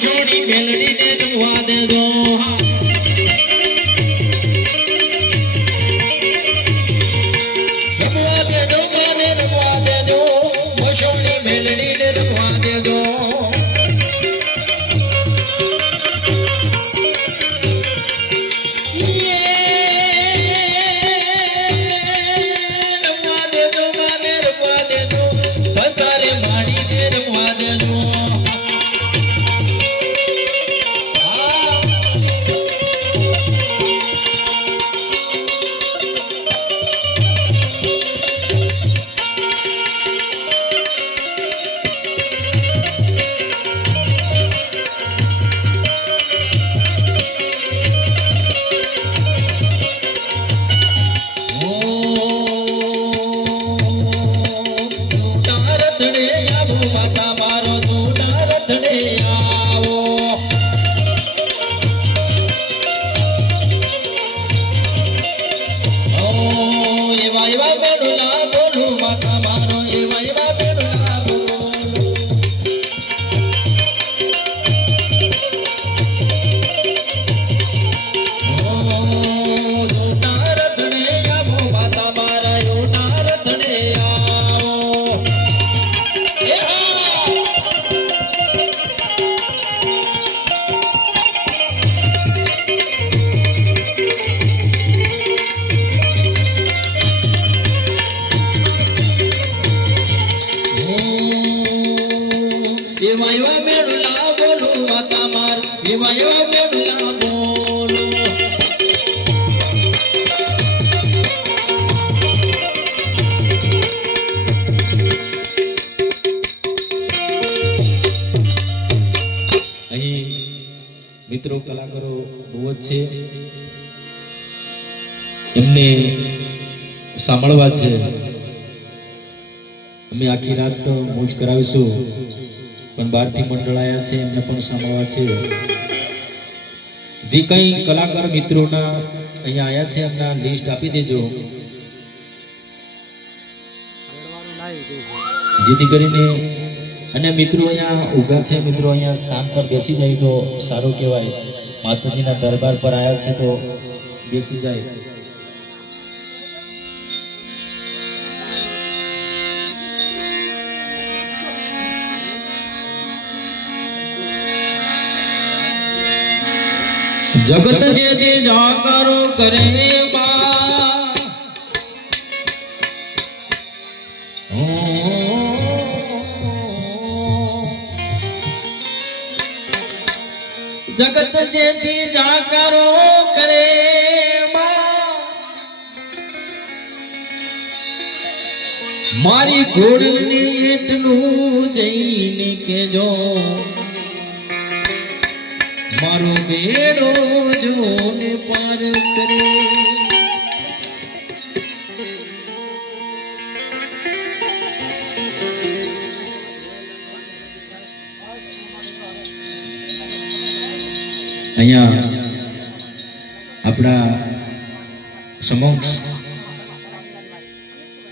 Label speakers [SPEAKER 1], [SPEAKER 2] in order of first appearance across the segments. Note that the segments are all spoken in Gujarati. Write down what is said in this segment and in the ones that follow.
[SPEAKER 1] ಶೋಣಿ ಮೆಲಡಿ ತೇರು ವಾದಗೋ અહીં મિત્રો કલાકારો બહુ જ છે. એમને સાંભળવા છે. અમે આખી રાત મોજ કરાવીશું. પણ બહારથી મંડળાયા છે, એમને પણ સાંભળવા છે. જે કંઈ કલાકાર મિત્રોના અહીંયા આવ્યા છે, એમના લિસ્ટ આપી દેજો. જેથી કરીને અને મિત્રો અહીંયા ઊભા છે, મિત્રો અહીંયા સ્થાન પર બેસી જાય તો સારું કહેવાય. માતાજીના દરબાર પર આવ્યા છે તો બેસી જાય. જગત જે તે જાકારો કરે જગત જે તે જાકારો કરે મારી ઘોડને એટલું જઈને કેજો. મારો મેળો જોને પાર કરે. અહીંયા આપણા સમક્ષ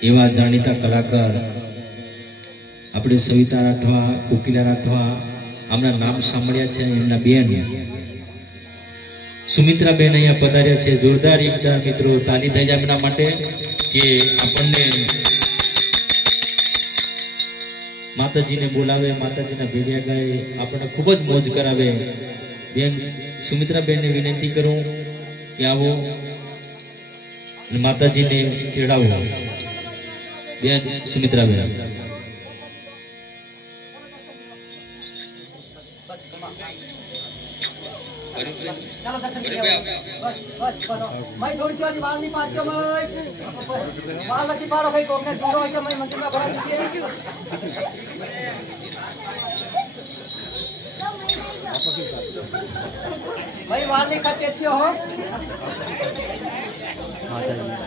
[SPEAKER 1] એવા જાણીતા કલાકાર, આપણે સવિતા રાઠવા કોકિલા રાઠવા આમના નામ સાંભળ્યા છે, એમના બેન સુમિત્રા બેન અહીંયા પધાર્યા છે. જોરદાર એકદમ મિત્રો, તાલી થઈ જાય એમના માટે કે આપણને માતાજીને બોલાવે, માતાજીના ભેડિયા ગાય, આપણને ખૂબ જ મોજ કરાવે. બેન સુમિત્રા બેનને વિનંતી કરું કે આવો માતાજીને તેડાવો બેન સુમિત્રા
[SPEAKER 2] ભાઈ વાલી ખર્ચે થયો હો માતાજી